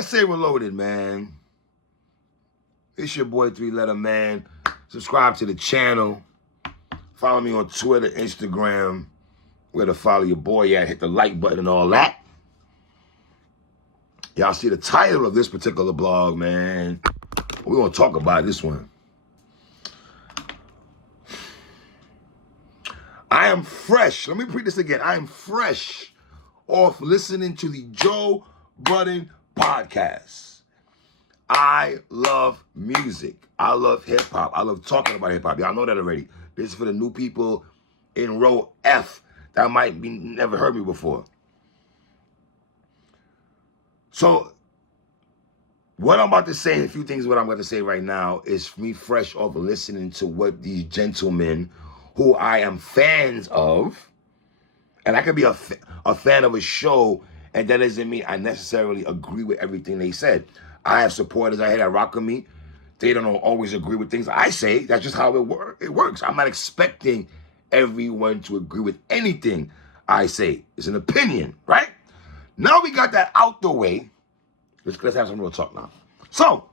PSA Reloaded, man. It's your boy 3-Letter Man. Subscribe to the channel. Follow me on Twitter, Instagram. Where to follow your boy at. Hit the like button and all that. Y'all see the title of this particular blog, man. We're going to talk about this one. I am fresh. Let me repeat this again. I am fresh off listening to the Joe Budden podcast. I love music. I love hip-hop. I love talking about hip-hop. Y'all know that already. This is for the new people in row F that might be never heard me before. So, what I'm about to say, a few things what I'm going to say right now is me fresh off listening to what these gentlemen who I am fans of, and I could be a fan of a show, and that doesn't mean I necessarily agree with everything they said. I have supporters out here that rock with me. They don't always agree with things I say. That's just how it works. I'm not expecting everyone to agree with anything I say. It's an opinion, right? Now we got that out the way. Let's have some real talk now. So,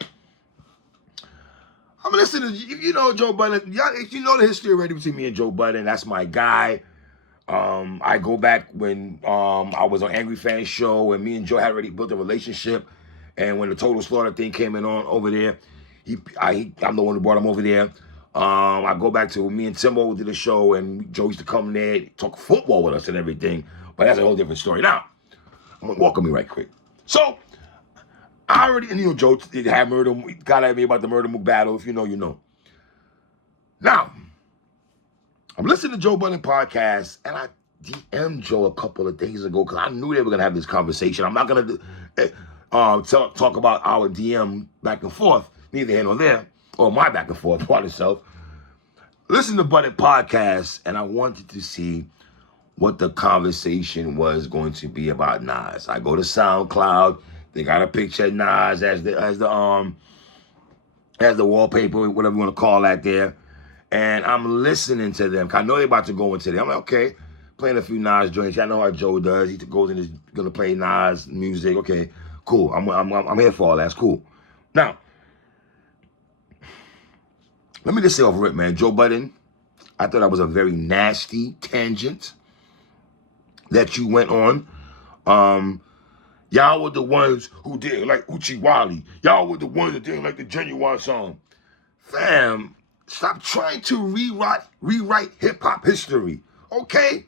I'm listening to, you know, Joe Budden. You know the history already between me and Joe Budden. That's my guy. I go back when I was on Angry Fan Show, and me and Joe had already built a relationship. And when the Total Slaughter thing came in on over there, I'm the one who brought him over there. I go back to me and Timbo did a show, and Joe used to come there, talk football with us and everything. But that's a whole different story. Now, I'm gonna walk on me right quick. So, I already, and you know, Joe had got at me about the Murder Mook battle. If you know, you know. Now, I'm listening to Joe Budden podcast, and I DM'd Joe a couple of days ago because I knew they were gonna have this conversation. I'm not gonna talk about our DM back and forth, neither here nor there, or my back and forth by itself. Listen to Budden podcast, and I wanted to see what the conversation was going to be about Nas. I go to SoundCloud. They got a picture of Nas as the wallpaper, whatever you want to call that there. And I'm listening to them. I know they're about to go into them. I'm like, okay, playing a few Nas joints. I know how Joe does. He goes in, is gonna play Nas music. Okay, cool. I'm here for all that. That's cool. Now, let me just say off rip, man. Joe Budden, I thought that was a very nasty tangent that you went on. Y'all were the ones who didn't like Uchi Wally. Y'all were the ones that didn't like the Genuine song. Fam, stop trying to rewrite hip-hop history, okay?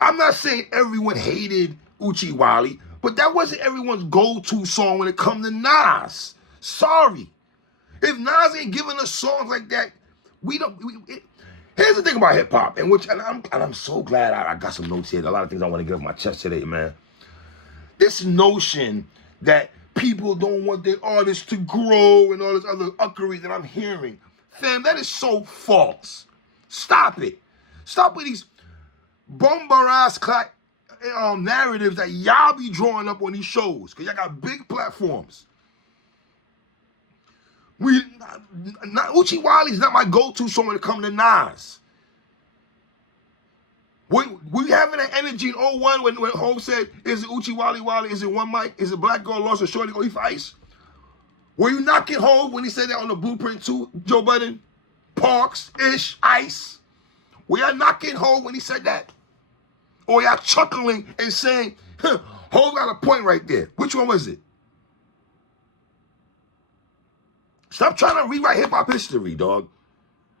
I'm not saying everyone hated Uchi Wally, but that wasn't everyone's go-to song when it comes to Nas. Sorry. If Nas ain't giving us songs like that, here's the thing about hip-hop, and I'm so glad I got some notes here. A lot of things I want to get off my chest today, man. This notion that people don't want their artists to grow and all this other uckery that I'm hearing. Fam, that is so false. Stop it. Stop with these bomber-ass narratives that y'all be drawing up on these shows, because y'all got big platforms. Uchi Wally's not my go-to song when it comes to Nas. We having that energy in 01 when Hov said, is it Uchi Wally Wally? Is it One Mic? Is it Black Girl Lost or Shorty Go Eat for Ice? Were you knocking Hov when he said that on the Blueprint 2, Joe Budden? Parks, Ish, Ice? Were y'all knocking Hov when he said that? Or y'all chuckling and saying, Hov got a point right there. Which one was it? Stop trying to rewrite hip-hop history, dog.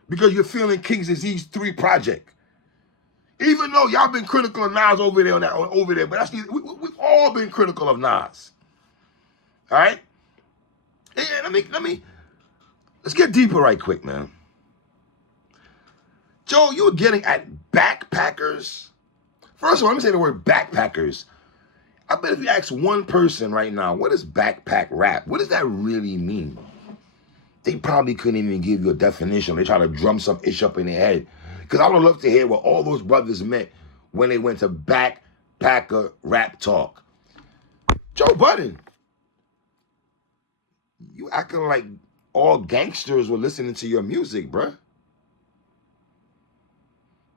Because you're feeling King's Disease 3 project. Even though y'all been critical of Nas over there, but we've all been critical of Nas. All right? And let's get deeper right quick, man. Joe, you were getting at backpackers. First of all, let me say the word backpackers. I bet if you ask one person right now, what is backpack rap? What does that really mean? They probably couldn't even give you a definition. They try to drum some ish up in their head. Because I would love to hear what all those brothers meant when they went to backpacker rap talk. Joe Budden, you acting like all gangsters were listening to your music, bruh.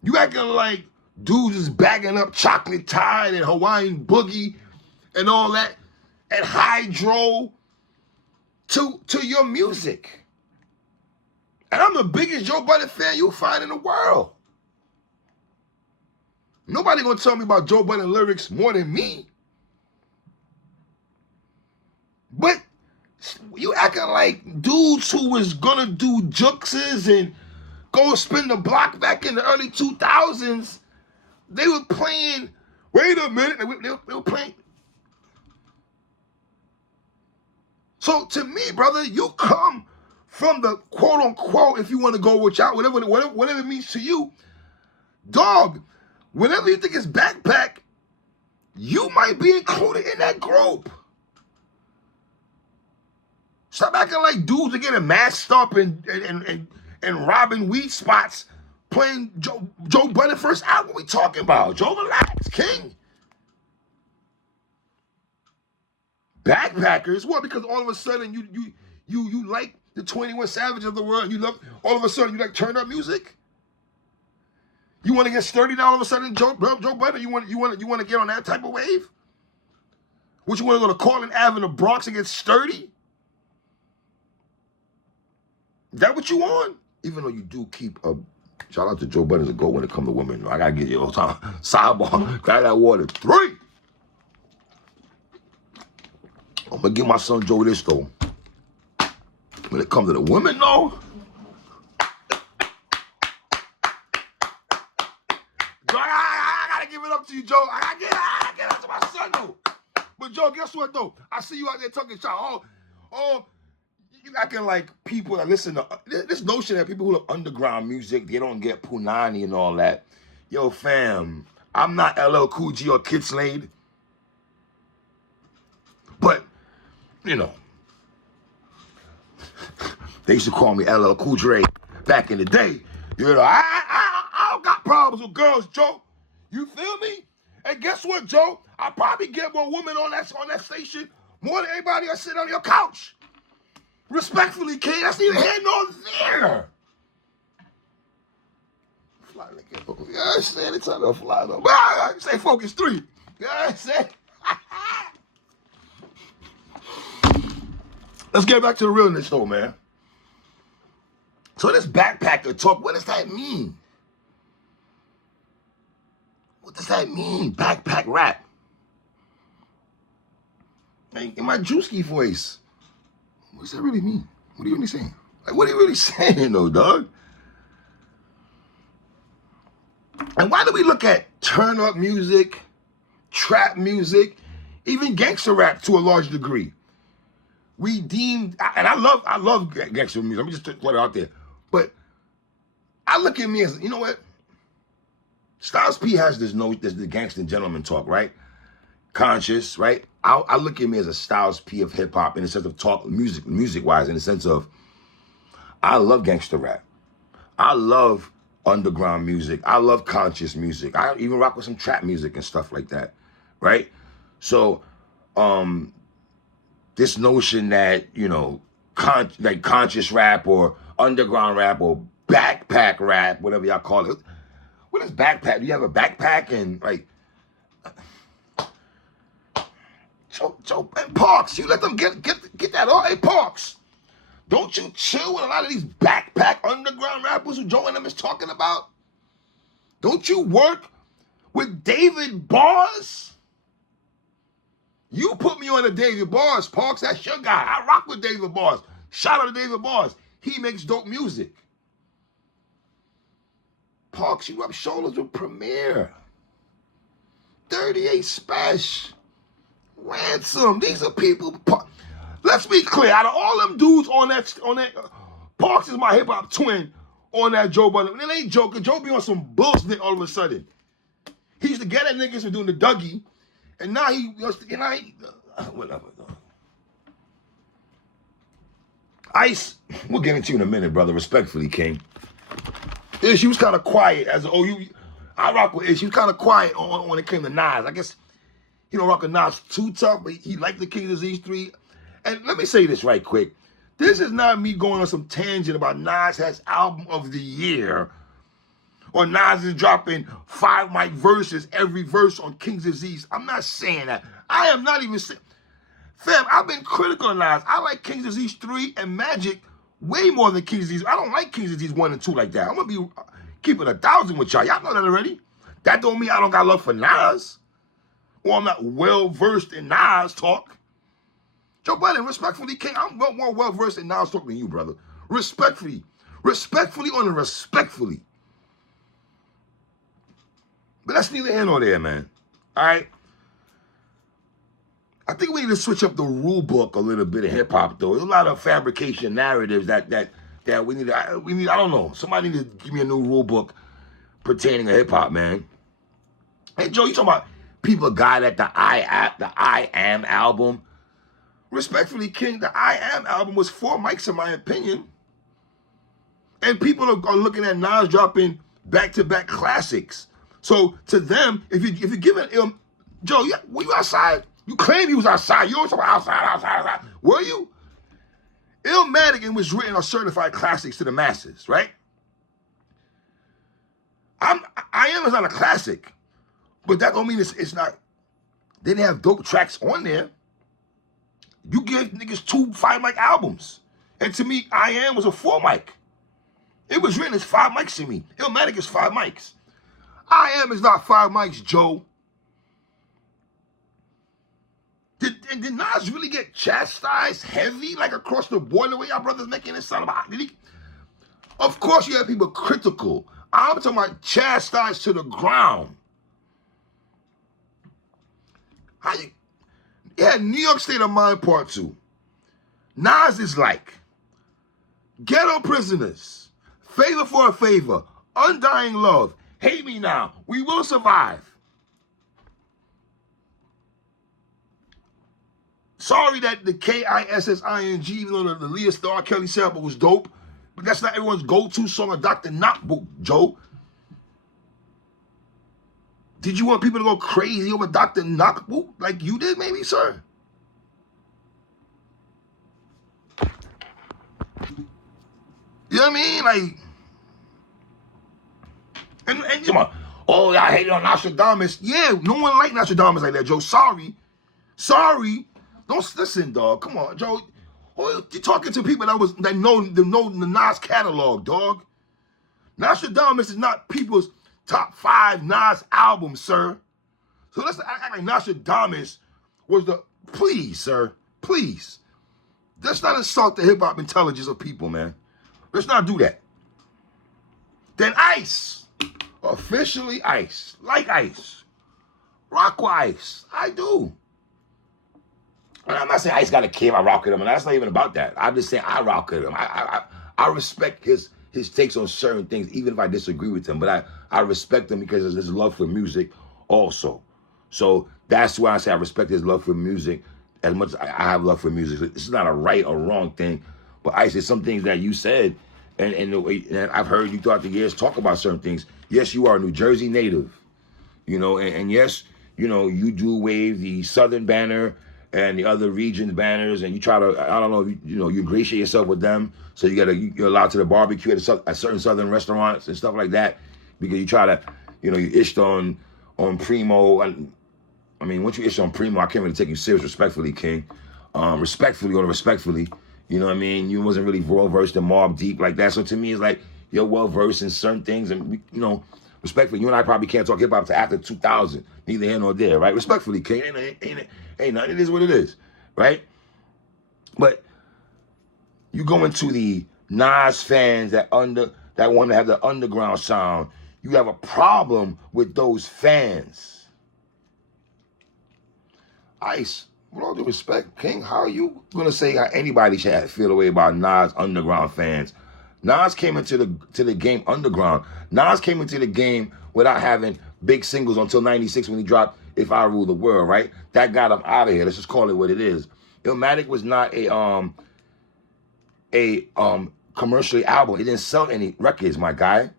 You acting like dudes is bagging up Chocolate Tide and Hawaiian Boogie and all that. and hydro to your music. And I'm the biggest Joe Budden fan you'll find in the world. Nobody gonna tell me about Joe Budden lyrics more than me. But you acting like dudes who was gonna do juxes and go spin the block back in the early 2000s, they were playing, wait a minute, they were playing. So to me, brother, you come from the quote unquote, if you want to go with y'all, whatever it means to you, dog, whenever you think it's backpack, you might be included in that group. Stop acting like dudes are getting masked up and robbing weed spots playing Joe Budden first album. What we talking about? Joe, relax, king. Backpackers? What? Because all of a sudden you like the 21 Savage of the world. You love, all of a sudden you like turn up music. You want to get sturdy now all of a sudden, Joe Budden? You want to get on that type of wave? What, you want to go to Cortland Ave in the Bronx and get sturdy? Is that what you want? Even though you do keep a shout out to Joe Budden as a go when it comes to women. I gotta get you all time. Sidebar, grab that water. 3. I'm gonna give my son Joe this though. When it comes to the women, though, I gotta give it up to you, Joe. I gotta get it up to my son though. But Joe, guess what though? I see you out there talking shit. Oh. You acting like people that listen to this notion that people who love underground music, they don't get Punani and all that. Yo, fam, I'm not LL Cool G or Kid Slade. But, you know, they used to call me LL Cool Dre back in the day. You know, I don't got problems with girls, Joe. You feel me? And guess what, Joe? I probably get more women on that station more than anybody that sit on your couch. Respectfully, King, that's neither here nor there. Fly like it. You know what I'm saying? It's time to fly though. Stay focused, 3. You know what I'm saying? Let's get back to the realness though, man. So this backpacker talk, what does that mean? What does that mean? Backpack rap. In my Drewski voice. What does that really mean? What are you really saying? Like, what are you really saying, though, dog? And why do we look at turn-up music, trap music, even gangster rap to a large degree? We deemed, and I love gangster music. Let me just put it out there. But I look at me as, you know what? Styles P has this the gangster gentleman talk, right? Conscious, right? I look at me as a Styles P of hip hop in the sense of talk music wise, in the sense of I love gangster rap. I love underground music. I love conscious music. I even rock with some trap music and stuff like that, right? So, this notion that, you know, like conscious rap or underground rap or backpack rap, whatever y'all call it. What is backpack? Do you have a backpack and like? Joe and Parks, you let them get that all. Hey, Parks, don't you chill with a lot of these backpack underground rappers who Joe and them is talking about? Don't you work with David Bars? You put me on a David Bars, Parks. That's your guy. I rock with David Bars. Shout out to David Bars. He makes dope music. Parks, you rub shoulders with Premier. 38 Special. Ransom. These are people. Let's be clear. Out of all them dudes on that, Parks is my hip hop twin on that Joe Budden. It ain't joking. Joe be on some bullshit all of a sudden. He used to get at niggas for doing the Dougie, and now whatever. Ice, we'll get into you in a minute, brother. Respectfully, King. She was kind of quiet as I rock with Ish. She was kind of quiet when it came to Nas. I guess he don't rock with Nas too tough, but he liked the King Disease 3. And let me say this right quick. This is not me going on some tangent about Nas has album of the year, or Nas is dropping 5 mic verses every verse on King's Disease. I'm not saying that. I am not even saying. Fam, I've been critical of Nas. I like King's Disease 3 and Magic way more than King's Disease. I don't like King's Disease 1 and 2 like that. I'm going to be keeping 1,000 with y'all. Y'all know that already. That don't mean I don't got love for Nas. Or I'm not well-versed in Nas talk. Joe Budden, respectfully, King, I'm more well-versed in Nas talk than you, brother. Respectfully. Respectfully on the respectfully. But that's neither here nor there, man. All right? I think we need to switch up the rule book a little bit of hip-hop, though. There's a lot of fabrication narratives that we need. I don't know. Somebody need to give me a new rule book pertaining to hip-hop, man. Hey, Joe, you talking about people got at the I Am album. Respectfully, King, the I Am album was 4 mics, in my opinion. And people are looking at Nas dropping back-to-back classics. So to them, if you're giving Joe, were you outside? You claim you was outside. You always talk about outside. Were you? Illmatic was written or certified classics to the masses, right? I Am is not a classic, but that don't mean it's not. They didn't have dope tracks on there. You give niggas 2 5-mic albums. And to me, I Am was a 4-mic. It was written as 5 mics to me. Illmatic is 5 mics. I Am is not 5 mics, Joe. Did Nas really get chastised heavy, like across the board, the way y'all brothers making it sound about? Did he? Of course you have people critical. I'm talking about chastised to the ground. How you? Yeah, New York State of Mind Part 2. Nas is like Ghetto Prisoners, Favor for a Favor, Undying Love, Hate Me Now, We Will Survive. Sorry that the Kissing, even though the Leah Star Kelly sample was dope, but that's not everyone's go-to song of Dr. Knockbook, Joe. Did you want people to go crazy over Dr. Knockbook like you did, maybe, sir? You know what I mean? Like, and come on. Oh, I hate it on Nostradamus. Yeah, no one liked Nostradamus like that, Joe. Sorry. Don't listen, dog. Come on, Joe. Oh, you're talking to people that know the Nas catalog, dog. Nostradamus is not people's top 5 Nas albums, sir. So let's act like Nostradamus was the. Please, sir. Please. Let's not insult the hip hop intelligence of people, man. Let's not do that. Then Ice. Officially Ice. Like Ice. Rock with Ice. I do. And I'm not saying Ice got a kid, I rock with him, and that's not even about that. I'm just saying I rock with him. I respect his takes on certain things, even if I disagree with him. But I respect him because of his love for music also. So that's why I say I respect his love for music as much as I have love for music. This is not a right or wrong thing. But Ice, there's some things that you said, and I've heard you throughout the years talk about certain things. Yes, you are a New Jersey native, and yes, you do wave the Southern banner and the other regions banners, and you try to, I don't know, you ingratiate yourself with them, so you're allowed to the barbecue at certain Southern restaurants and stuff like that, because you try to, you ished on Primo, and I mean, once you ished on Primo, I can't really take you serious, respectfully, King, respectfully, you know what I mean, you wasn't really well-versed in Mobb Deep like that, so to me, it's like, you're well-versed in certain things, and, respectfully, you and I probably can't talk hip-hop to after 2000, neither here nor there, right? Respectfully, King, ain't nothing. It is what it is, right? But you go into the Nas fans that want to have the underground sound. You have a problem with those fans. Ice, with all due respect, King, how are you gonna say how anybody should feel the way about Nas underground fans? Nas came into the game underground. Nas came into the game without having big singles until '96 when he dropped If I Rule the World, right? That got him out of here. Let's just call it what it is. Illmatic was not a commercially album. It didn't sell any records, my guy.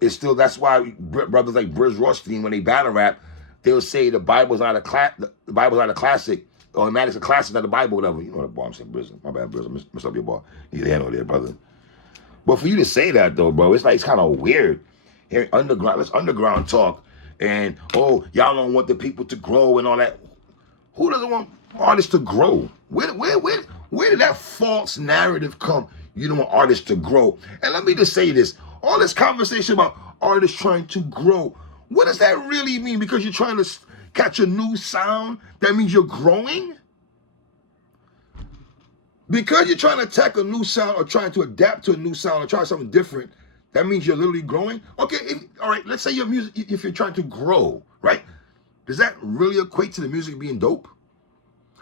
It's still, that's why brothers like Briz Rothstein, when they battle rap, they'll say the Bible's not a classic, or Illmatic's a classic, not the Bible, whatever. You know what bar I'm saying, Briz. My bad, Briz. I messed up your bar. Neither here nor there, brother. But for you to say that, though, bro, it's kind of weird. Hearing let's underground talk, and, oh, y'all don't want the people to grow and all that. Who doesn't want, artists to grow? Where did that false narrative come? You don't want artists to grow. And let me just say this. All this conversation about artists trying to grow, what does that really mean? Because you're trying to catch a new sound, that means you're growing? Because you're trying to attack a new sound or trying to adapt to a new sound or try something different, that means you're literally growing? Okay, all right, let's say your music, if you're trying to grow, right? Does that really equate to the music being dope?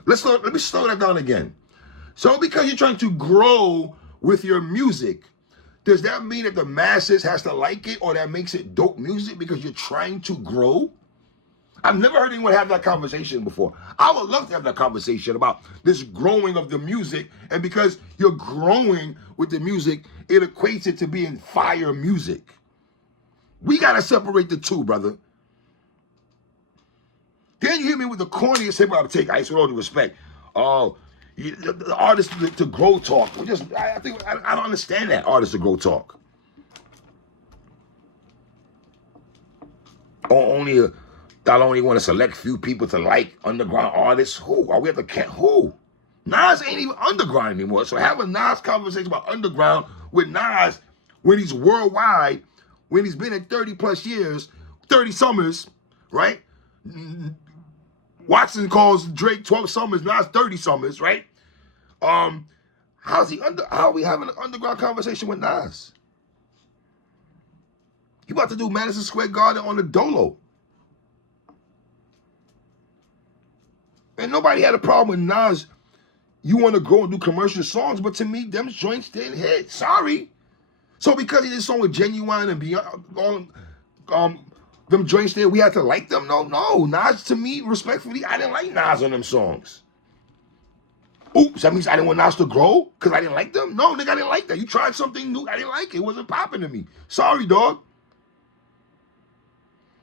Let me slow that down again. So because you're trying to grow with your music, does that mean that the masses has to like it or that makes it dope music because you're trying to grow? I've never heard anyone have that conversation before. I would love to have that conversation about this growing of the music, and because you're growing with the music, it equates it to being fire music. We gotta separate the two, brother. Then you hit me with the corniest hip-hop take, ice with all due respect. Oh, the artist to grow talk. I don't understand that artist to grow talk. Or I only want to select few people to like underground artists. Who? Are we at the camp? Who? Nas ain't even underground anymore. So have a Nas conversation about underground with Nas when he's worldwide, when he's been in 30 plus years, 30 summers, right? Watson calls Drake 12 summers, Nas 30 summers, right? How are we having an underground conversation with Nas? He about to do Madison Square Garden on the Dolo. And nobody had a problem with Nas. You want to go and do commercial songs, but to me, them joints didn't hit. Sorry. So because he did a song with Genuine and Beyond, them joints there, we had to like them? No. Nas, to me, respectfully, I didn't like Nas on them songs. Oops, that means I didn't want Nas to grow because I didn't like them? No, nigga, I didn't like that. You tried something new, I didn't like it. It wasn't popping to me. Sorry, dog.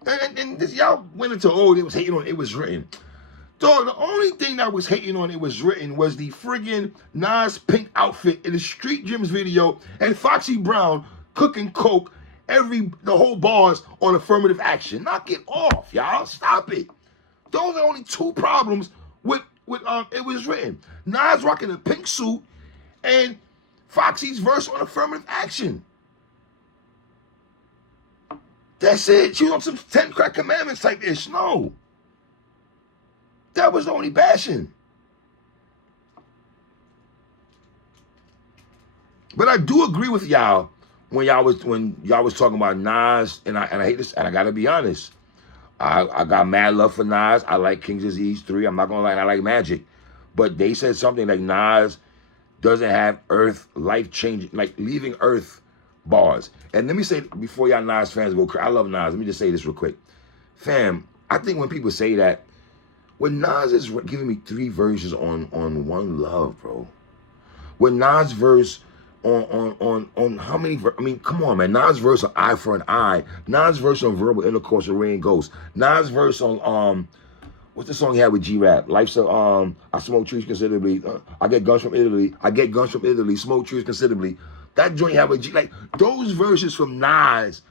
And this, y'all went into, it was hating on It Was Written. Dog, the only thing that was hating on It Was Written was the friggin' Nas pink outfit in the Street Gyms video and Foxy Brown cooking coke the whole bars on affirmative action. Knock it off, y'all. Stop it. Those are only two problems with It Was Written. Nas rocking a pink suit and Foxy's verse on affirmative action. That's it. She was on some 10 Crack Commandments type ish. No. That was the only bashing. But I do agree with y'all when y'all was talking about Nas, and I hate this, and I gotta be honest. I got mad love for Nas. I like King's Disease 3. I'm not gonna lie, I like Magic. But they said something like Nas doesn't have life-changing, like leaving Earth bars. And let me say, before y'all Nas fans go crazy, I love Nas. Let me just say this real quick. Fam, I think when people say that, when Nas is giving me 3 verses on One Love, bro. When Nas verse on how many, I mean, come on, man. Nas verse on Eye for an Eye. Nas verse on Verbal Intercourse and Rain Ghost. Nas verse on, what's the song he had with G-Rap? Life's I smoke trees considerably. I get guns from Italy. Smoke trees considerably. That joint had with G, like, those verses from Nas,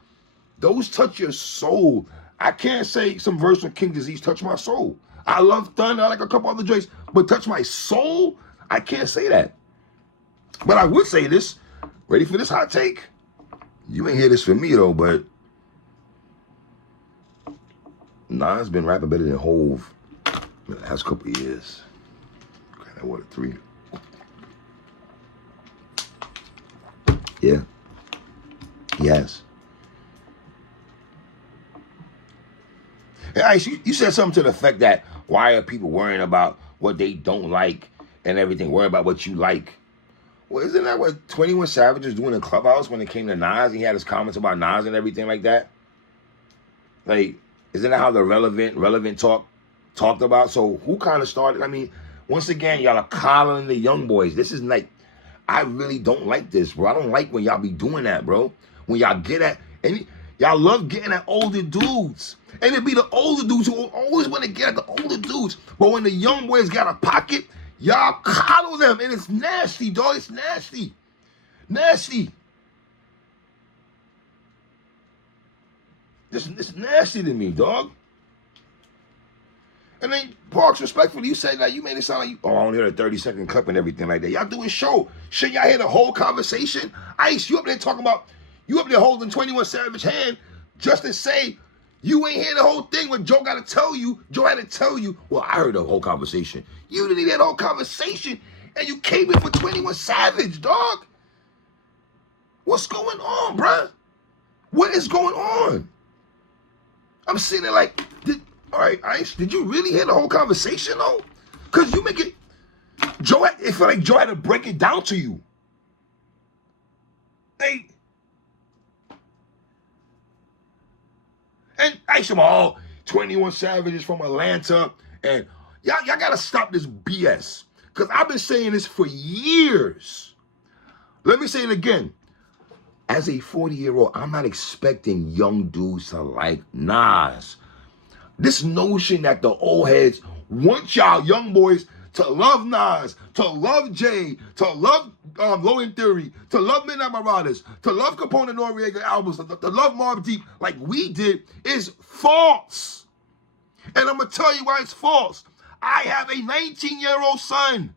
those touch your soul. I can't say some verse from King Disease touch my soul. I love Thunder, I like a couple other joints, but touch my soul? I can't say that. But I would say this. Ready for this hot take? You ain't hear this from me, though, but Nas been rapping better than Hove in the last couple of years. Okay, that what, 3? Yeah. Yes. Hey, you said something to the effect that why are people worrying about what they don't like and everything? Worry about what you like. Well, isn't that what 21 Savage was doing in Clubhouse when it came to Nas? He had his comments about Nas and everything like that. Like, isn't that how the relevant talked about? So who kind of started? I mean, once again, y'all are coddling the young boys. This is like, I really don't like this, bro. I don't like when y'all be doing that, bro. When y'all get at, and y'all love getting at older dudes. And it be the older dudes who always want to get at the older dudes. But when the young boys got a pocket, y'all coddle them. And it's nasty, dog. It's nasty. Nasty. It's nasty to me, dog. And then, Parks, respectfully, you said that you made it sound like you, oh, I only heard a 30-second clip and everything like that. Y'all doing show. Shouldn't y'all hear the whole conversation? Ice, you up there talking about, you up there holding 21 Savage hand just to say you ain't hear the whole thing when Joe got to tell you. Joe had to tell you, well, I heard the whole conversation. You didn't hear the whole conversation, and you came in for 21 Savage, dog. What's going on, bruh? What is going on? I'm sitting there like, all right, Ice, did you really hear the whole conversation, though? Because you make it, it felt like Joe had to break it down to you. And Ice, all 21 Savages from Atlanta, and y'all got to stop this BS. Because I've been saying this for years. Let me say it again. As a 40-year-old, I'm not expecting young dudes to like Nas. This notion that the old heads want y'all young boys to love Nas, to love Jay, to love Low End Theory, to love Midnight Marauders, to love Capone and Noriega albums, to love Mobb Deep like we did is false. And I'm going to tell you why it's false. I have a 19-year-old son.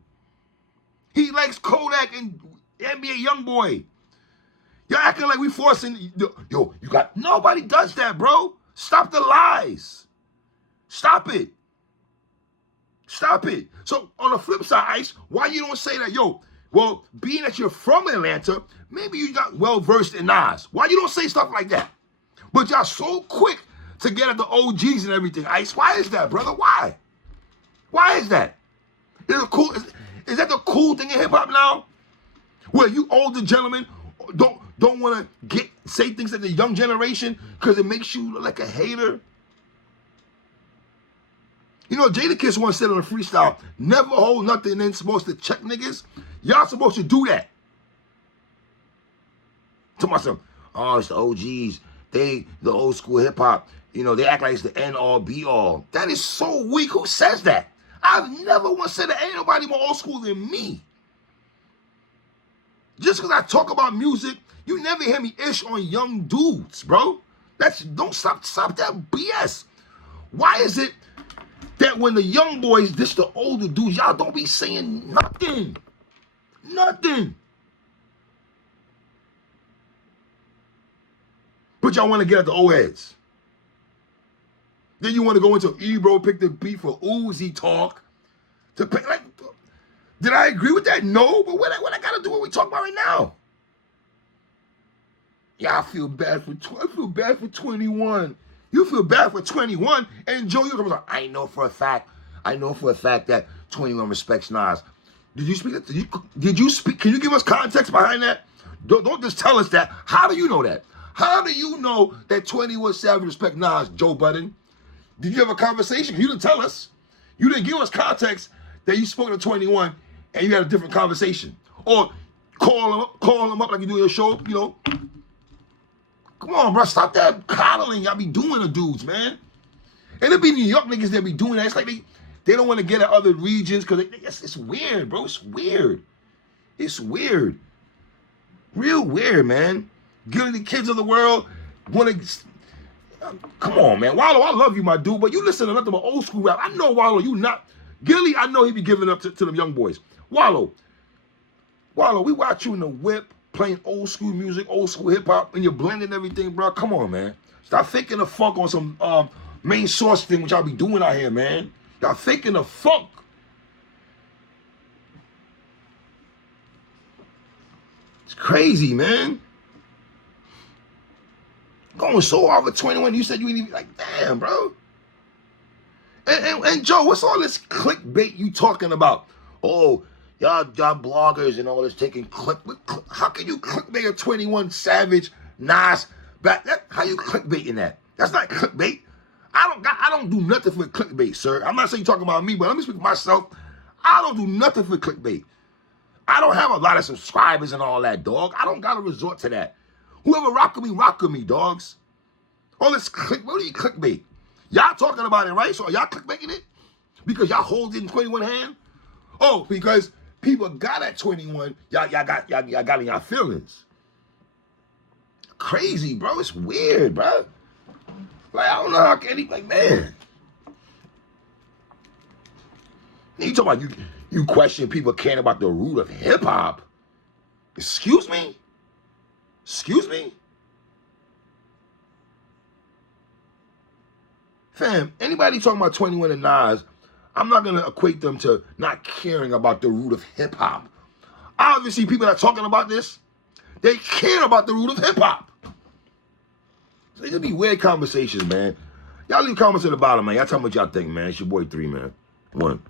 He likes Kodak and NBA Youngboy. Y'all acting like we forcing, yo, you got, nobody does that, bro. Stop the lies. Stop it. Stop it. So on the flip side, Ice, why you don't say that, yo, well, being that you're from Atlanta, maybe you got well-versed in Nas. Why you don't say stuff like that? But y'all so quick to get at the OGs and everything, Ice. Why is that, brother? Why? Why is that? Is that the cool thing in hip-hop now? Where you older gentlemen don't want to say things like the young generation because it makes you look like a hater? You know, Jadakiss once said on a freestyle, never hold nothing and then supposed to check niggas. Y'all supposed to do that. To myself, oh, it's the OGs. The old school hip hop, you know, they act like it's the end all be all. That is so weak. Who says that? I've never once said that ain't nobody more old school than me. Just because I talk about music, you never hear me ish on young dudes, bro. Don't stop that BS. Why is it that when the young boys diss the older dudes, y'all don't be saying nothing? Nothing. But y'all want to get at the old heads. Then you want to go into Ebro, pick the beat for Uzi talk. To pay, like, did I agree with that? No, but what I got to do what we talking about right now? Yeah, I feel bad for 21. You feel bad for 21, and Joe, you're like, I know for a fact that 21 respects Nas. Did you speak? Can you give us context behind that? Don't just tell us that. How do you know that? How do you know that 21 Savage respect Nas, Joe Budden? Did you have a conversation? You didn't tell us. You didn't give us context that you spoke to 21 and you had a different conversation. Or call him up like you do your show, you know. Come on, bro, stop that coddling y'all be doing to dudes, man. And it be New York niggas that be doing that. It's like they don't want to get at other regions because it's weird, bro. It's weird. It's weird. Real weird, man. Getting the kids of the world want to... Come on, man. Wallow, I love you, my dude, but you listen to nothing but old school rap. I know Wallow, you not... Gilly, I know he be giving up to them young boys. Wallow, we watch you in the whip, playing old school music, old school hip-hop, and you're blending everything, bro. Come on, man. Stop faking the funk on some main source thing, which y'all be doing out here, man. Y'all faking the funk. It's crazy, man. Going so hard for 21, you said you ain't even like, damn, bro. And Joe, what's all this clickbait you talking about? Oh, y'all bloggers and all this taking click. How can you clickbait a 21 Savage Nas back? How you clickbaiting that? That's not clickbait. I don't do nothing for clickbait, sir. I'm not saying you're talking about me, but let me speak for myself. I don't do nothing for clickbait. I don't have a lot of subscribers and all that, dog. I don't gotta resort to that. Whoever rock with me, dogs. All this what are you clickbait? Y'all talking about it, right? So are y'all clickbaiting it? Because y'all holding 21 hand? Oh, because people got at 21, y'all got in y'all feelings. Crazy, bro. It's weird, bro. Like, I don't know how can like, man. You talking about you question people caring about the root of hip hop? Excuse me? Excuse me? Fam, anybody talking about 21 and Nas, I'm not gonna equate them to not caring about the root of hip hop. Obviously, people that are talking about this, they care about the root of hip hop. So they just be weird conversations, man. Y'all leave comments at the bottom, man. Y'all tell me what y'all think, man. It's your boy 3, man. 1.